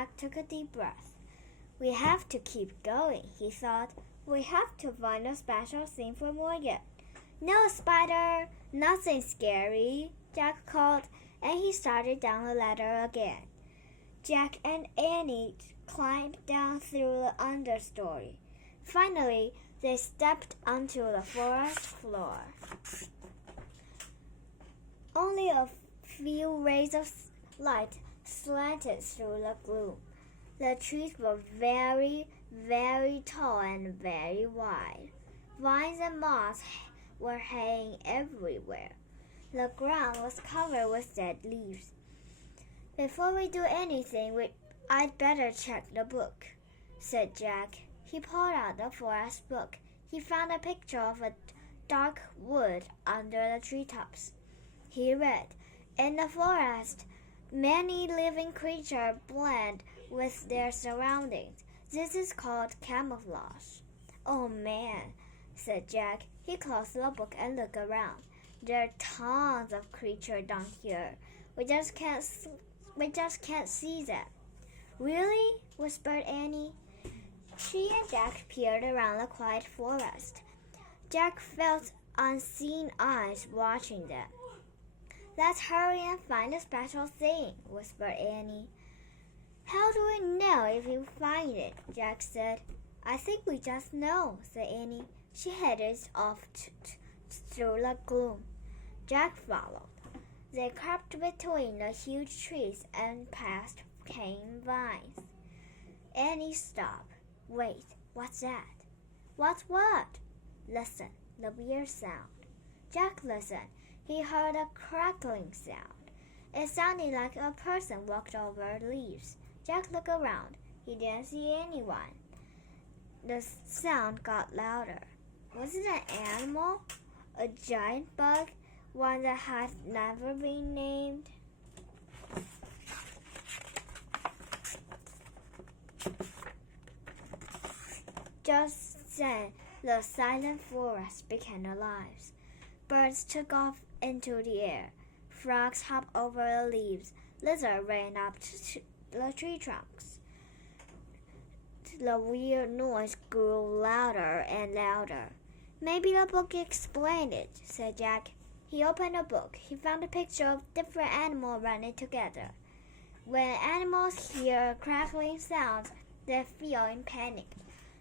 Jack took a deep breath. We have to keep going, he thought. We have to find a special thing for Morgan. No, Spider, nothing scary, Jack called, and he started down the ladder again. Jack and Annie climbed down through the understory. Finally, they stepped onto the forest floor. Only a few rays of light slanted through the gloom. The trees were very, very tall and very wide. Vines and moss were hanging everywhere. The ground was covered with dead leaves. Before we do anything, I'd better check the book, said Jack. He pulled out the forest book. He found a picture of a dark wood under the treetops. He read, "In the forest, many living creatures blend with their surroundings. This is called camouflage." "Oh, man," said Jack. He closed the book and looked around. "There are tons of creatures down here. We just can't see them." "Really?" whispered Annie. She and Jack peered around the quiet forest. Jack felt unseen eyes watching them. "Let's hurry and find a special thing," whispered Annie. "How do we know if you find it?" Jack said. "I think we just know," said Annie. She headed off through the gloom. Jack followed. They crept between the huge trees and past cane vines. Annie stopped. "Wait, what's that?" "What's what?" "Listen, the weird sound." Jack listened. He heard a crackling sound. It sounded like a person walked over leaves. Jack looked around. He didn't see anyone. The sound got louder. Was it an animal? A giant bug? One that had never been named? Just then, the silent forest became alive. Birds took off into the air. Frogs hopped over the leaves. Lizards ran up to the tree trunks. The weird noise grew louder and louder. "Maybe the book explained it," said Jack. He opened the book. He found a picture of different animals running together. When animals hear crackling sounds, they feel in panic.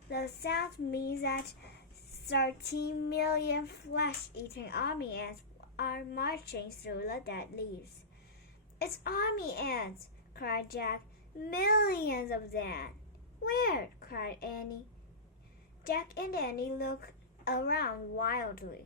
The sound means that 13 million flesh-eating army ants are marching through the dead leaves. "It's army ants!" cried Jack. "Millions of them!" "Where?" cried Annie. Jack and Annie looked around wildly.